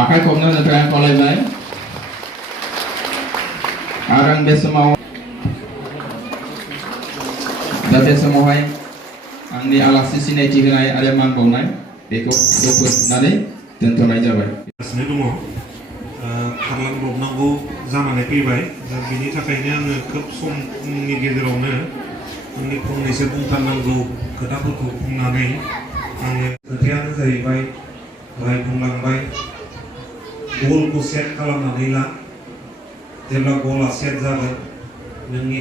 आखाइ खबनो नोंथाङा खावलायबाय आरो आं बे समाव बे समावहाय आंनि आलासि सिनायथि होनाय आरो मान बावनाय बेखौ फोजोबनानै दोनथ'नाय जाबाय। खारलांब्रबनांगौ जानानै फैबाय दा बेनि थाखायनो आङो खोब समनि गेजेरावनो आंनि फंनैसो बुंथारनांगौ खोथाफोरखौ बुंनानै आङो खोथायानो जाहैबाय दहाय बुंलांबाय गलखौ सेट खालामनानै ला जेब्ला गला सेट जागोन नोंनि